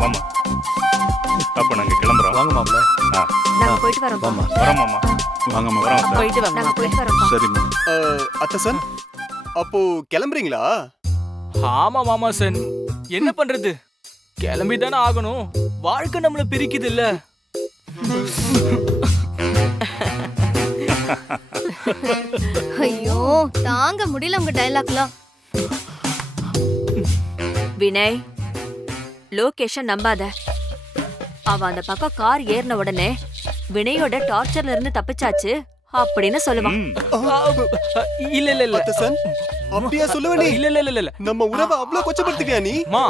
வாமா. அப்ப நாங்க கிளம்புறோம். வாங்க மாப்ள. நாங்க போயிட்டு வரோம். வாமா. வரோம் மாமா. வாங்கம்மா. வரோம் சார். போயிட்டு வாங்க. நாங்க போயிட்டு வரோம். சரிம்மா. அத்தசன் அப்போ கிளம்புறீங்களா? ஆமா மாமா சன், என்ன பண்றது, கிளம்பி தானே ஆகணும். வாழ்க்கை நம்மள பிரிக்குது இல்ல. ஐயோ தாங்க முடியல உங்க டயலாக்லாம். வினய், லோகேஷன் நம்பாத. அவ அந்த பக்கம் கார் ஏறின உடனே வினயோட டார்ச்சர்ல இருந்து தப்பிச்சாச்சு அப்படின்னு சொல்லுவான். இல்ல இல்ல இல்ல அத்தசன் அப்படியா சொல்லுவ நீ? இல்ல இல்ல இல்ல இல்ல நம்ம உறவை அவ்வளவு கொச்சப்படுத்துவியா நீ? மா,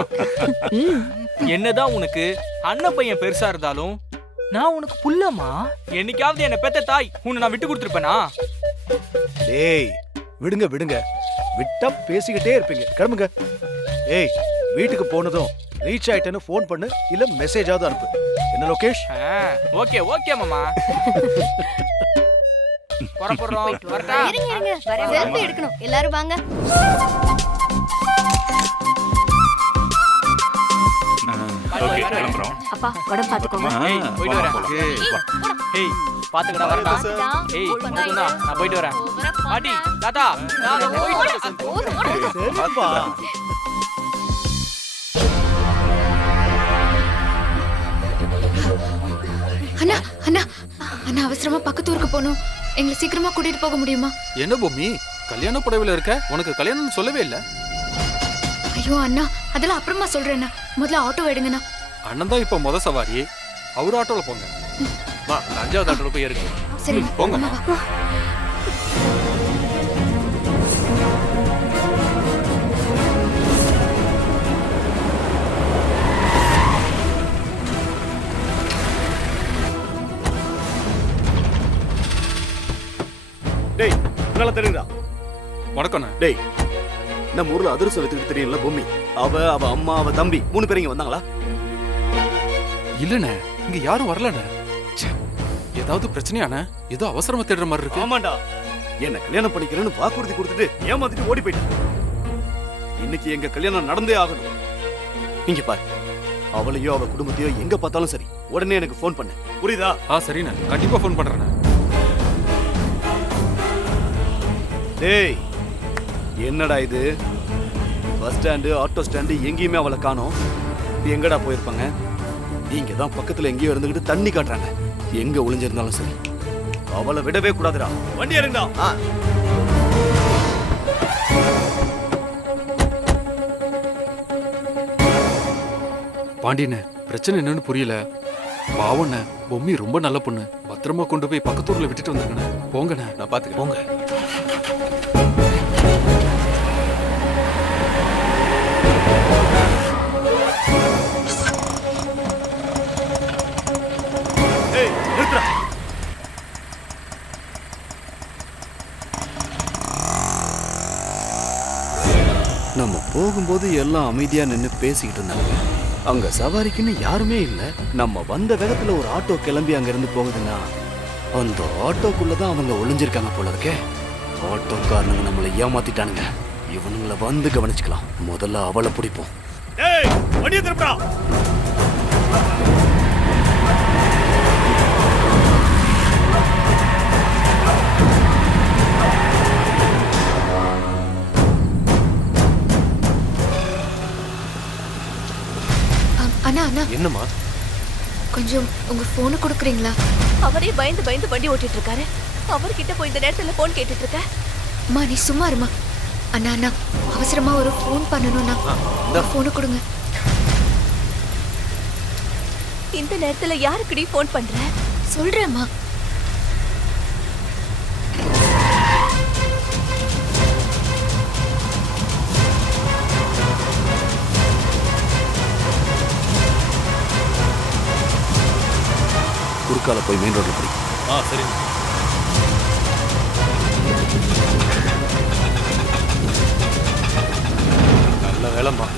என்னதான் உனக்கு அண்ணன் பையன் பெருசா இருந்தாலும் நான் உனக்கு புள்ளமா. என்னைக்காவது என்ன பெத்த தாய் உன்னை நான் விட்டு கொடுத்துருப்பேனா? டேய் விடுங்க விடுங்க, விட்டா பேசிக்கிட்டே இருப்பீங்க. கிளம்புங்க. ஏய் வீட்டுக்கு போனதும் ரீச் ஆயிட்டேன்னு ஃபோன் பண்ணு, இல்ல மெசேஜாவது அனுப்பு. என்ன லோகேஷ்? ஓகே ஓகே மாமா. புறப்படுறோம். வரட்டா? இருங்க இருங்க, செல்ஃபி எடுக்கணும். எல்லாரும் வாங்க. ஓகே கிளம்புறோம். அப்பா உடம்பு பாத்துக்கோங்க. ஏய், போயிட்டு வரேன். ஏய் பாத்துக்கடா வரடா. ஏய் முருகனா, நான் போயிட்டு வரேன். பாட்டி தாத்தா நான் போயிட்டு வரேன். சரிப்பா. அண்ணா அண்ணா அண்ணா, அவசரமா பக்கத்து ஊருக்கு போகணும். எங்களை சீக்கிரமா கூட்டிட்டு போக முடியுமா? என்ன பொம்மி, கல்யாண புடவையில இருக்க? உனக்கு கல்யாணம் சொல்லவே இல்ல. ஐயோ அண்ணா, அதெல்லாம் அப்புறமா சொல்றேண்ணா. முதல்ல ஆட்டோ எடுங்கண்ணா. அண்ணன் தான் இப்ப முத சவாரி. அவர் ஆட்டோல போங்க. மா, 5வது ஆட்டோல போய் இருக்கு. சரி போங்க. அம்மா, வா. டேய் நல்லா தெரியுதா? வணக்கண்ணா. டேய் நம்ம ஊர்ல அதிர்ஷ்டம் எடுத்துக்கிட்டு தெரியல பொம்மி. அவ அம்மா அவ தம்பி 3 பேரும் இங்க வந்தாங்களா? இல்லண்ணே, இங்க யாரும் வரலண்ணே. ச்சே, ஏதாவது பிரச்சனையாண்ணே? ஏதோ அவசரமா தேடுற மாதிரி இருக்கு. ஆமாண்டா, என்ன கல்யாணம் பண்ணிக்கிறேன்னு வாக்குறுதி கொடுத்துட்டு ஏமாத்திட்டு ஓடி போயிட்டான். இன்னைக்கு எங்க கல்யாணம் நடந்தே ஆகணும். நீங்க பாரு, அவளையோ அவ குடும்பத்தையோ எங்க பார்த்தாலும் சரி, உடனே எனக்கு ஃபோன் பண்ணு. புரியுதா? சரிண்ணே, கண்டிப்பா ஃபோன் பண்றேண்ணே. டேய் என்னடா இது? பஸ் ஸ்டாண்டு ஆட்டோ ஸ்டாண்டு எங்கேயுமே அவளை காணோம். எங்கடா போயிருப்பாங்க? இங்க தான் பக்கத்துல எங்கேயோ இருந்துகிட்டு தண்ணி காட்டுறாங்க. எங்க ஒளிஞ்சிருந்தாலும் சரி, அவளை விடவே கூடாதுடா. வண்டி இறங்குடா. பாண்டியண்ணே, பிரச்சனை என்னன்னு புரியல. பாவண்ணே, பொம்மி ரொம்ப நல்ல பொண்ணு. பத்திரமா கொண்டு போய் பக்கத்தூர்ல விட்டுட்டு வந்துருங்கண்ணே. போங்கண்ணே, நான் பாத்துக்கிறேன். போங்க. ஏய் நிறுத்துடா. நம்ம போகும்போது எல்லாம் அமைதியா நின்னு பேசிக்கிட்டு இருந்தாங்க. அங்க சவாரிக்குன்னு யாருமே இல்ல. நம்ம வந்த வேகத்துல ஒரு ஆட்டோ கிளம்பி அங்க இருந்து போகுதுன்னா அந்த ஆட்டோக்குள்ளதான் அவங்க ஒளிஞ்சிருக்காங்க போல இருக்கே. ஆட்டோக்காரனுங்க நம்மளை ஏமாத்திட்டானுங்க. இவனுங்களை வந்து கவனிச்சுக்கலாம். முதல்ல அவளை பிடிப்போம். ஏய் வண்டியை திருப்புடா. அண்ணா அண்ணா, என்னம்மா? கொஞ்சம் உங்க போனை கொடுக்குறீங்களா? அவரே பயந்து பயந்து வண்டி ஓட்டிட்டு இருக்காரு. அவர்கிட்ட போய் இந்த நேரத்துல போன் கேட்டுட்டு இருக்க. அம்மா நீ சும்மா இருமா. அண்ணா அண்ணா, அவசரமா ஒரு ஃபோன் பண்ணணும்ண்ணா. போனை கொடுங்க. இந்த நேரத்துல யாருக்குடி போன் பண்ற? சொல்றேம்மா. குறுக்கால போய் மெயின் ரோட்ல போய். சரி. நல்ல வேலைம்மா,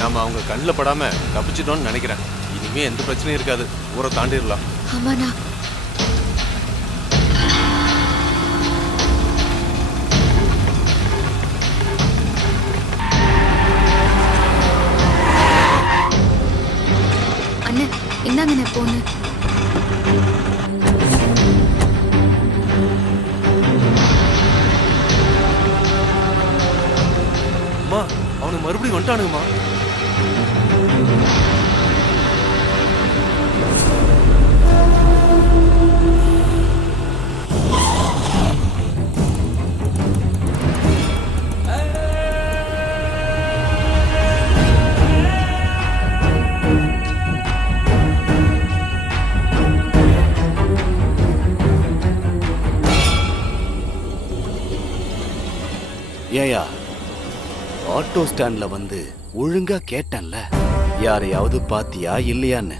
நாம அவங்க கண்ணில் படாம தப்பிச்சிட்டோம்னு நினைக்கிறேன். இனிமே எந்த பிரச்சனையும் இருக்காது. ஊரை தாண்டிடலாம். ஆமாண்ணா. இந்தாங்கண்ணே போன்னு. அம்மா அவனுக்கு மறுபடியும் வந்துட்டானுங்கம்மா. ஏயா ஆட்டோ ஸ்டாண்ட்ல வந்து ஒழுங்கா கேட்டேன்ல, யாரையாவது பாத்தியா இல்லையான்னு.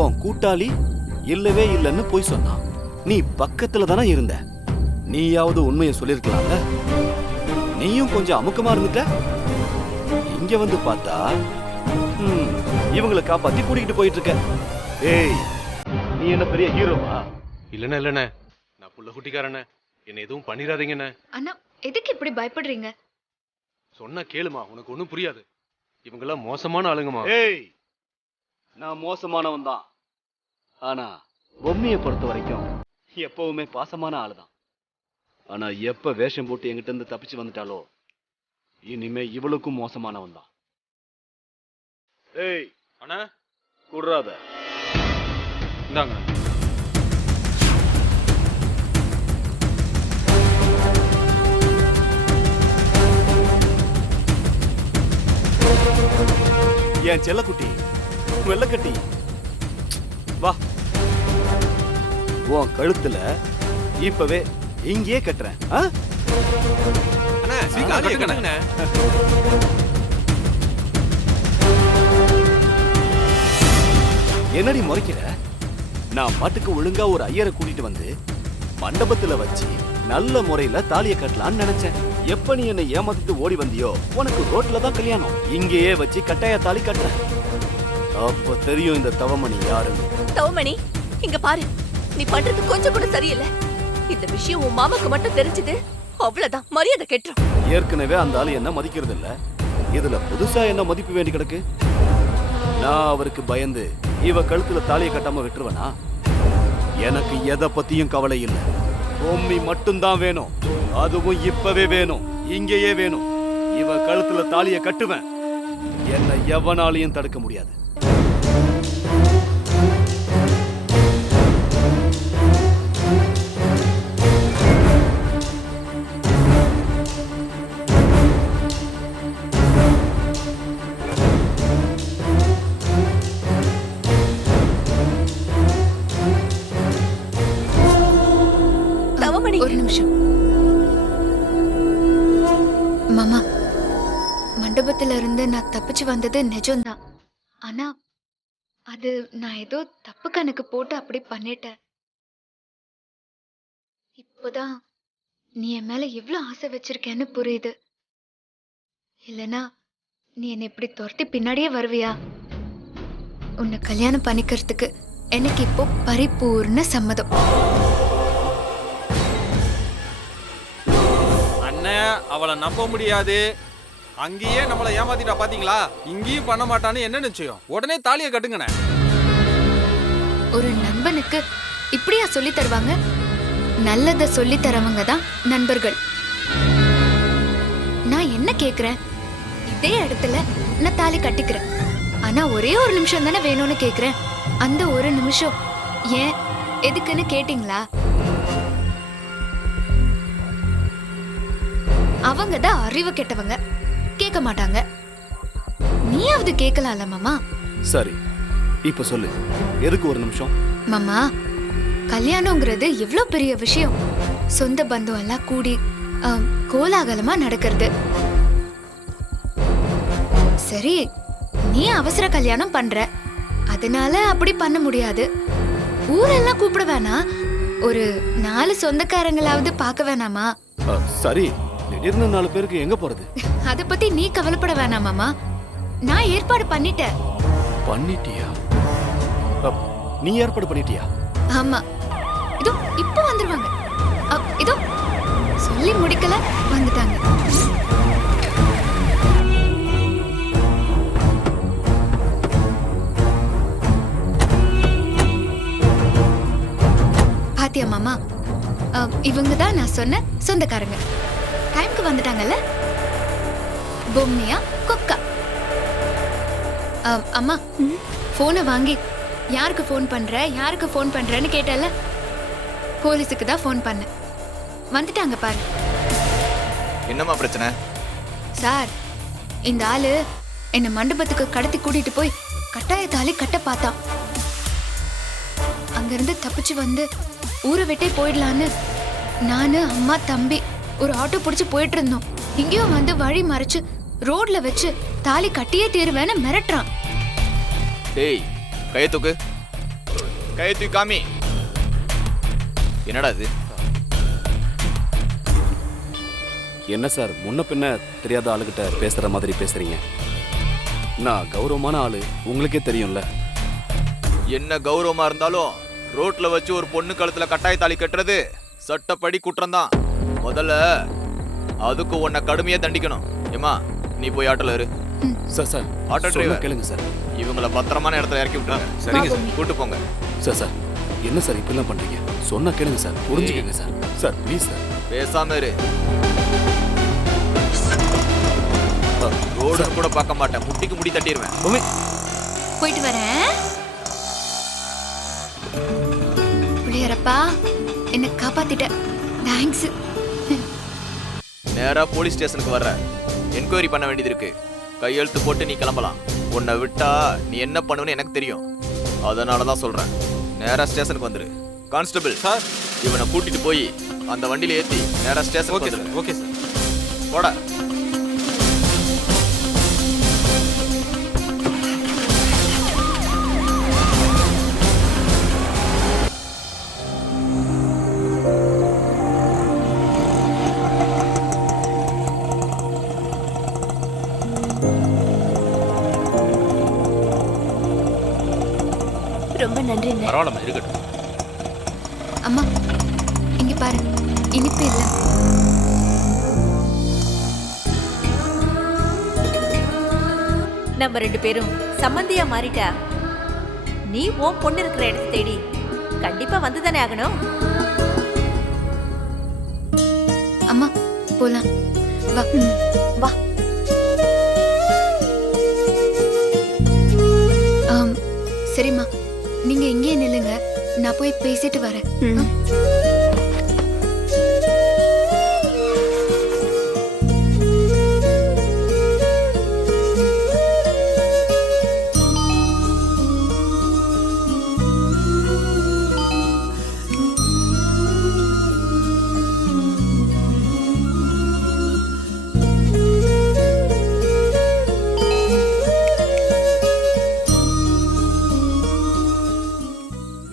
உன் கூட்டாளி இல்லவே இல்லைன்னு போய் சொன்னான். நீ பக்கத்துல தானே இருந்த, நீயாவது உண்மையை சொல்லிருக்கலாம்ல. நீயும் கொஞ்சம் அமுக்கமா இருந்துட்ட. இங்க வந்து பார்த்தா இவங்களை காப்பாத்தி கூட்டிகிட்டு போயிட்டு இருக்க. ஏய், நீ என்ன பெரிய ஹீரோவா? இல்லண்ணே இல்லண்ணே, நான் புள்ள குட்டிக்காரண்ணே, என்ன எதுவும் பண்ணிடாதீங்கண்ணே. அண்ணா எதுக்கு இப்படி பயப்படுறீங்க? சொன்னா கேளுமா, உனக்கு ஒண்ணும் புரியாது. இவங்கெல்லாம் மோசமான ஆளுங்கம்மா. ஏய், நான் மோசமானவன் தான். ஆனா பொம்மையை பொறுத்த வரைக்கும் எப்பவுமே பாசமான ஆளுதான். ஆனா எப்ப வேஷம் போட்டு என்கிட்ட இருந்து தப்பிச்சு வந்துட்டாலோ, இனிமே இவளுக்கும் மோசமானவன் தான். ஏய் அண்ணா குடுறாத. இந்தாங்க. என் செல்லக்குட்டி, வெள்ளக்கட்டி, வா. உன் கழுத்துல இப்பவே இங்கேயே கட்டுறேன். அண்ணா சீக்கிரம் கட்டுங்கண்ணே. என்னடி முறைக்கிற? நான் பாட்டுக்கு ஒழுங்கா ஒரு ஐயரை கூட்டிட்டு வந்து மண்டபத்துல வச்சு நல்ல முறையில தாலியை கட்டலான்னு நினைச்சேன். எப்ப நீ என்னை ஏமாத்திட்டு ஓடி வந்தியோ, உனக்கு ரோட்ல தான் கல்யாணம். இங்கேயே வச்சு கட்டாய தாலி கட்டுறேன். அப்ப தெரியும் இந்த தவமணி யாருன்னு. தவமணி, இங்க பாரு, நீ பண்றது கொஞ்சம் கூட சரியில்லை. இந்த விஷயம் உன் மாமாக்கு மட்டும் தெரிஞ்சது, அவ்வளவுதான், மரியாதை கெட்டுரும். ஏற்கனவே அந்த ஆளு என்ன மதிக்கிறது இல்ல, இதுல புதுசா என்ன மதிப்பு வேண்டி கிடக்கு? நான் அவருக்கு பயந்து இவ கழுத்துல தாலியை கட்டாம விட்டுருவனா? எனக்கு எதை பத்தியும் கவலை இல்லை. பொம்மி மட்டும்தான் வேணும், அதுவும் இப்பவே வேணும், இங்கேயே வேணும். இவ கழுத்துல தாலியை கட்டுவேன். என்னை எவனாலையும் தடுக்க முடியாது. ஒரு நிமிஷம் மாமா, மண்டபத்துல இருந்து நான் தப்பிச்சு வந்தது நிஜம்தான். ஆனா அது நான் ஏதோ தப்பு கணக்கு போட்டு அப்படி பண்ணிட்டேன். இப்போதான் நீ என் மேல எவ்வளவு ஆசை வச்சிருக்கேன்னு புரியுது. இல்லனா நீ என்னை இப்படி துரத்தி பின்னாடியே வருவியா? உன்னை கல்யாணம் பண்ணிக்கிறதுக்கு எனக்கு இப்போ பரிபூர்ண சம்மதம். அவளை நம்ப முடியாது. அங்கேயே நம்மளை ஏமாத்திட்டா பாத்தீங்களா? இங்கேயும் பண்ண மாட்டான்னு என்ன நிச்சயம்? உடனே தாலியை கட்டுங்கண்ணே. ஒரு நண்பனுக்கு இப்படியா சொல்லி தருவாங்க? நல்லத சொல்லி தரவங்க தான் நண்பர்கள். நான் என்ன கேக்குறேன், இதே இடத்துல நான் தாலி கட்டிக்கிறேன். ஆனா ஒரே ஒரு நிமிஷம் தானே வேணும்னு கேக்குறேன். அந்த ஒரு நிமிஷம் ஏன் எதுக்குன்னு கேட்டீங்களா? அவங்க தான் அறிவு கெட்டவங்க, கேட்க மாட்டாங்க. நீயாவது கேட்கலாம்ல மாமா? சரி, இப்ப சொல்லு, எதுக்கு ஒரு நிமிஷம்? மாமா, கல்யாணங்கிறது எவ்வளவு பெரிய விஷயம். சொந்த பந்தம் எல்லாம் கூடி கோலாகலமா நடக்கிறது. சரி, நீ அவசர கல்யாணம் பண்ற, அதனால அப்படி பண்ண முடியாது. ஊரெல்லாம் கூப்பிட வேணாம், ஒரு 4 சொந்தக்காரங்களாவது பார்க்க வேணாமா? சரி, திடீர்னு 4 பேருக்கு எங்க போறது? அத பத்தி நீ கவலைப்பட வேணாம் மாமா, நான் ஏற்பாடு பண்ணிட்டேன். பண்ணிட்டியா? நீ ஏற்பாடு பண்ணிட்டியா? ஆமா, இதோ இப்போ வந்துருவாங்க. இதோ சொல்லி முடிக்கல, வந்துட்டாங்க. பாத்தியா மாமா? இவங்க தான் நான் சொன்ன சொந்தக்காரங்க. டைம்க்கு வந்துட்டாங்கல்ல. பொம்மியா கொக்கா. அம்மா போனை வாங்கி யாருக்கு ஃபோன் பண்ற யாருக்கு ஃபோன் பண்றேன்னு கேட்டல. போலீஸுக்கு தான் ஃபோன் பண்ணேன். வந்துட்டாங்க பாரு. என்னம்மா பிரச்சனை? சார், இந்த ஆளு என்ன மண்டபத்துக்கு கடத்தி கூட்டிட்டு போய் கட்டாயத்தாலே கட்ட பார்த்தான். அங்கிருந்து தப்பிச்சு வந்து ஊரை விட்டே போயிடலான்னு நானு அம்மா தம்பி ஒரு ஆட்டோ பிடிச்சு போயிட்டு இருந்தோம். இங்கேயும் வந்து வழி மறைச்சு ரோட்ல வச்சு தாலி கட்டியே தீருவேன்னு மிரட்டுறான். டேய், கையை தூக்கு. கையை தூக்கி காமி. என்னடா இது? என்ன சார் முன்ன பின்ன தெரியாத ஆளுகிட்ட பேசுற மாதிரி பேசுறீங்க? நான் கௌரவமான ஆளு, உங்களுக்கே தெரியும்ல. என்ன கௌரவமா இருந்தாலும் ரோட்ல வச்சு ஒரு பொண்ணு கழுத்துல கட்டாய தாலி கட்டுறது சட்டப்படி குற்றம்தான். முதல்ல அதுக்கு உன்னை கடுமையா தண்டிக்கணும். ஏமா, நீ போய் ஆட்டோல இரு. சார் சார் ஆட்டோ சொன்னா டிரைவர் கேளுங்க சார். இவங்கள பத்திரமான இடத்துல இறக்கி விட்டுருங்க. சரிங்க சார். கூட்டு போங்க. சார் சார் என்ன சார் இப்படிலாம் பண்றீங்க? சொன்னா கேளுங்க சார், புரிஞ்சுக்கங்க சார். Sir please sir. பேசாம இரு. ரோடு கூட பார்க்க மாட்டேன். முட்டிக்கு முடி தட்டிடுவேன். போயிட்டு வரேன். புளியரப்பா, என்ன காப்பாத்திட்ட. தேங்க்ஸ். நேரா போலீஸ் ஸ்டேஷனுக்கு வர்ற. என்கொயரி பண்ண வேண்டியது இருக்கு. கையெழுத்து போட்டு நீ கிளம்பலாம். உன்னை விட்டா நீ என்ன பண்ணுன்னு எனக்கு தெரியும். அதனால தான் சொல்றேன். நேரா ஸ்டேஷனுக்கு வந்துரு. கான்ஸ்டபிள் சார், இவனை கூட்டிட்டு போய் அந்த வண்டியில ஏத்தி நேரா ஸ்டேஷனுக்கு வந்துரு. Okay sir. போடா. ரொம்ப நன்றி. பரவாயில்லம்மா, இருக்கட்டும். அம்மா, இங்க பாரு, இனிப்பு இல்ல. நம்ம 2 பேரும் சம்மந்தியா மாறிட்டா நீ உன் பொண்ணு இருக்கிற இடத்தை தேடி கண்டிப்பா வந்துதானே ஆகணும். அம்மா, போலாம். வா வா. சரிம்மா, நீங்க இங்கேயே நில்லுங்க. நான் போய் பேசிட்டு வரேன்.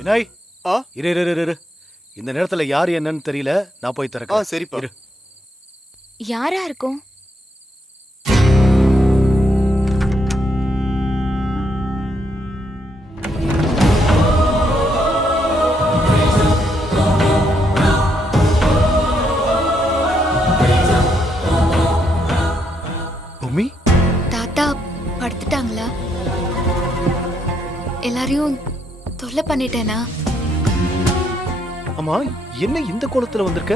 வினாய், ஆ இரு இரு இரு இரு. இந்த நேரத்துல யார் என்னன்னு தெரியல. நான் போய் திறக்கிறேன். சரிப்பா. இரு. யாரா இருக்கும்? பொம்மி, தாத்தா படுத்துட்டாங்களா? எல்லாரையும் தொல்லை பண்ணிட்டேனா? அம்மா, என்ன இந்த கோலத்துல வந்திருக்க?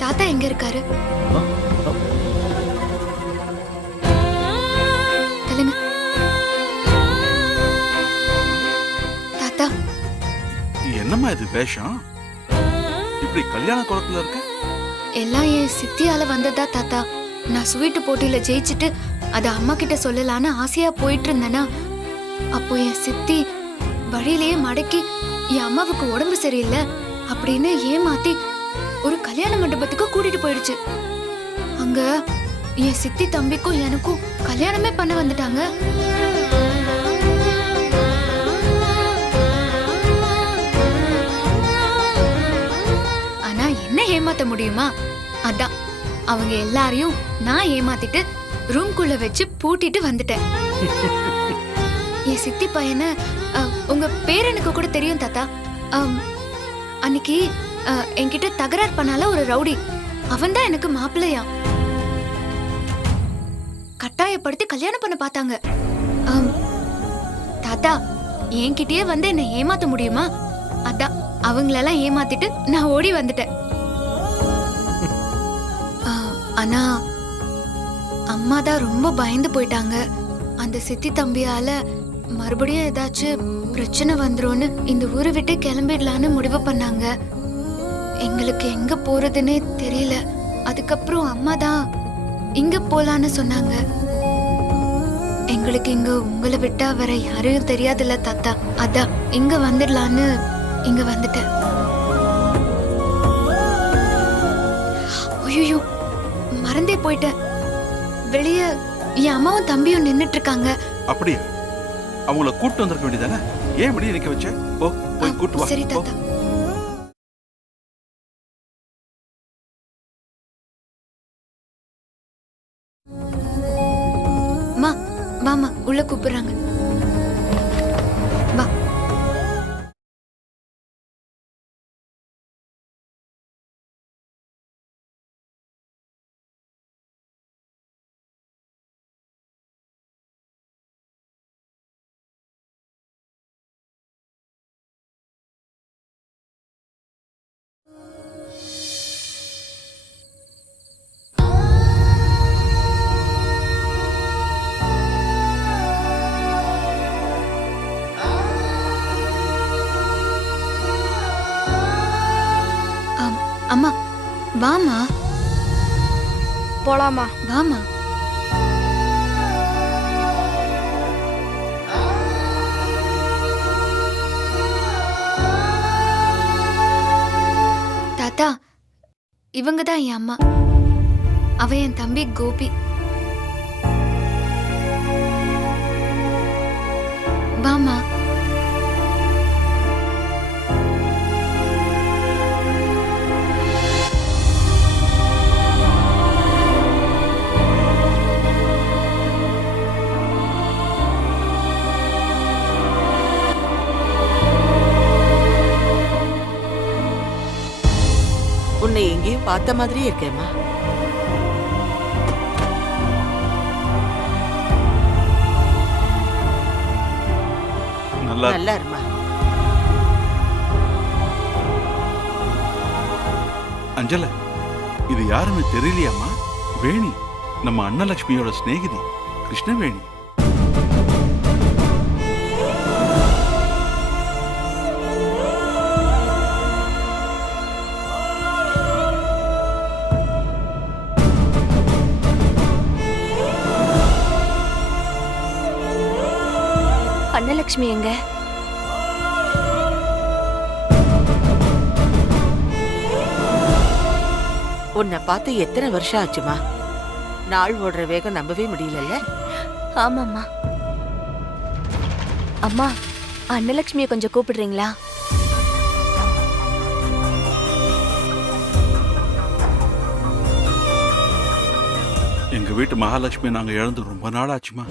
தாத்தா எங்க இருக்காரு? சொல்லுங்க தாத்தா. என்னம்மா இது வேஷம்? இப்படி கல்யாண குளத்துல இருக்க? எல்லாம் என் சித்தியால வந்ததா தாத்தா. நான் ஸ்வீட்டு போட்டியில ஜெயிச்சுட்டு அதை அம்மா கிட்ட சொல்லலான்னு ஆசையா போயிட்டு இருந்தேனா, அப்போ என் சித்தி வழியிலேயே மடக்கி என் அம்மாவுக்கு உடம்பு சரியில்லை அப்படின்னு ஏமாத்தி ஒரு கல்யாண மண்டபத்துக்கு கூட்டிட்டு போயிடுச்சு. அங்க என் சித்தி தம்பிக்கும் எனக்கும் கல்யாணமே பண்ண வந்துட்டாங்க. ஆனா என்ன ஏமாத்த முடியுமா? அதான் அவங்க எல்லாரையும் நான் ஏமாத்திட்டு ரூம்குள்ள வச்சு பூட்டிட்டு வந்துட்டேன். என் சித்தி பையனை உங்க பேரனுக்கு கூட தெரியும் தாத்தா. அன்னைக்கு என்கிட்ட தகராறு பண்ணால ஒரு ரவுடி, அவன்தான் எனக்கு மாப்பிள்ளையா. கட்டாயப்படுத்தி கல்யாணம் பண்ண பார்த்தாங்க. தாத்தா, என்கிட்டயே வந்து என்ன ஏமாத்த முடியுமா? அதான் அவங்களெல்லாம் ஏமாத்திட்டு நான் ஓடி வந்துட்டேன். ஆனா அம்மா தான் ரொம்ப பயந்து போயிட்டாங்க. அந்த சித்தி தம்பியால மறுபடியும் ஏதாச்சும் பிரச்சனை வந்துரும்னு இந்த ஊரை விட்டு கிளம்பிடலான்னு முடிவு பண்ணாங்க. எங்களுக்கு எங்க போறதுன்னே தெரியல. அதுக்கப்புறம் அம்மா தான் இங்க போலான்னு சொன்னாங்க. எங்களுக்கு இங்க உங்களை விட்டா வேற யாரையும் தெரியாதுல்ல தாத்தா. அதான் இங்க வந்துடலான்னு இங்க வந்துட்டேன். ஐயோ மறந்தே போயிட்டேன். வெளிய என் அம்மாவும் தம்பியும் நின்னுட்டு இருக்காங்க. அப்படியா? அவங்கள கூட்டு வந்திருக்க வேண்டியதானே? ஏன் இப்படி நிக்க வச்ச? போ போய் கூட்டு வா. சரி போ. தாத்தா. மா வாமா, உள்ள கூப்பிடுறாங்க. வா. அம்மா வாமா. போலாமா? வாமா. தாத்தா, இவங்க தான் என் அம்மா. அவ என் தம்பி கோபி. வாமா. உன்னை எங்கேயும் பார்த்த மாதிரியே இருக்கேம்மா. நல்லா இருமா. அஞ்சல, இது யாருன்னு தெரியலையாமா? வேணி, நம்ம அன்னலட்சுமியோட சிநேகிதி கிருஷ்ணவேணி. அன்னலட்சுமி எங்க? உன்னை பார்த்து எத்தனை வருஷம் ஆச்சுமா? நாள் ஓடுற வேகம் நம்பவே முடியல. ஆமாம்மா. அம்மா, அன்னலட்சுமியை கொஞ்சம் கூப்பிடுறீங்களா? எங்க வீட்டு மகாலட்சுமி நாங்க இழந்து ரொம்ப நாள் ஆச்சுமா.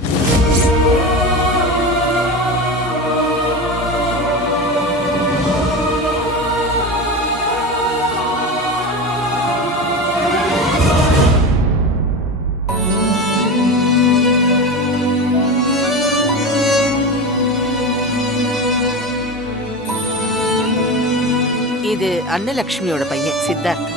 இது அன்னலட்சுமியோட பையன் சித்தார்த்.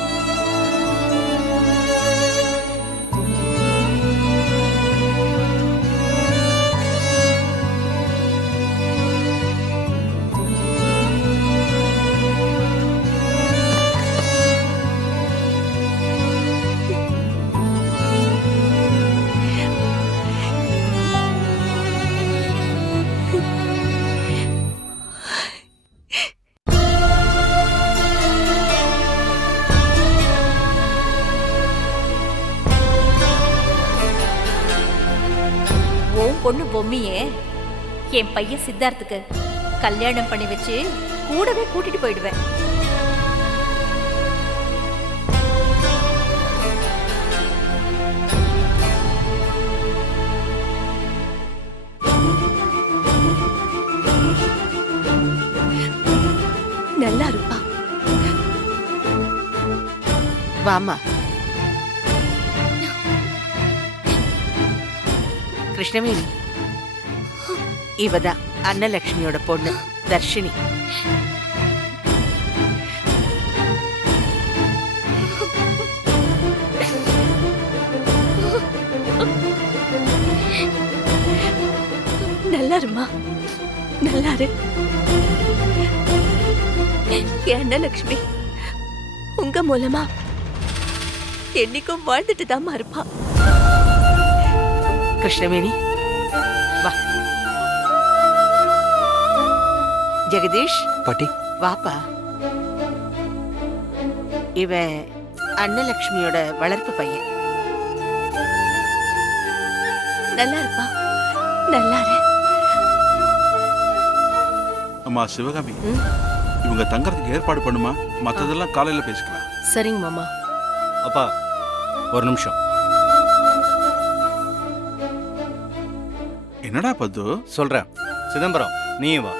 பொண்ணு பொம்மியே என் பையன் சித்தார்த்துக்கு கல்யாணம் பண்ணி வச்சு கூடவே கூட்டிட்டு போயிடுவேன். நல்லா இருப்பா. வாமா. கிருஷ்ணவேணி, இவதான் அன்னலட்சுமியோட பொண்ணு தர்ஷினி. நல்லா இருமா, நல்லா இரு. என்ன லக்ஷ்மி, உங்க மூலமா என்னைக்கும் வாழ்ந்துட்டு தாமா இருப்பா. கிருஷ்ணவேணி வா. ஜெகதீஷ் பாட்டி, வாப்பா. இவன் அன்னலக்ஷ்மியோட வளர்ப்பு பையன். நல்லா இருப்பா, நல்லா இரு. அம்மா சிவகாமி, இவங்க தங்கறதுக்கு ஏற்பாடு பண்ணுமா, மத்ததெல்லாம் காலையில பேசிக்கலாம். சரிங்க மாமா. அப்பா ஒரு நிமிஷம். என்னடா பத்து? சொல்றேன். சிதம்பரம் நீயும் வா.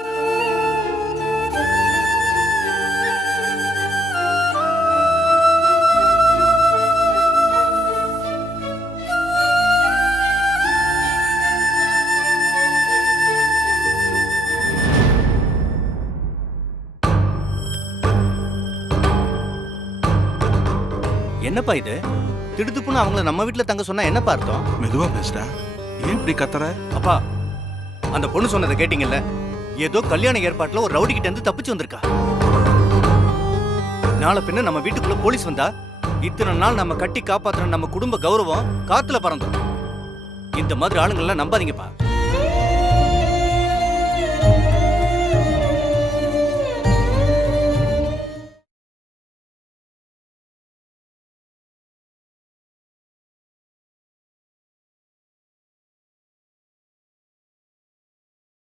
என்னப்பா இது? திடுத்துப்புன்னு அவங்கள நம்ம வீட்டுல தங்க சொன்னா என்னப்பா அர்த்தம்? மெதுவா பேசுடா. ஏன் இப்படி கத்துற? அப்பா, அந்த பொண்ணு சொன்னதை கேட்டீங்கல்ல? ஏதோ கல்யாண ஏற்பாட்டுல ஒரு ரவுடி கிட்ட இருந்து தப்பிச்சு வந்திருக்கா. நாளை பின்ன நம்ம வீட்டுக்குள்ள போலீஸ் வந்தா இத்தனை நாள் நம்ம கட்டி காப்பாத்துற நம்ம குடும்ப கௌரவம் காத்துல பறந்தோம். இந்த மாதிரி ஆளுங்கள்லாம் நம்பாதீங்கப்பா.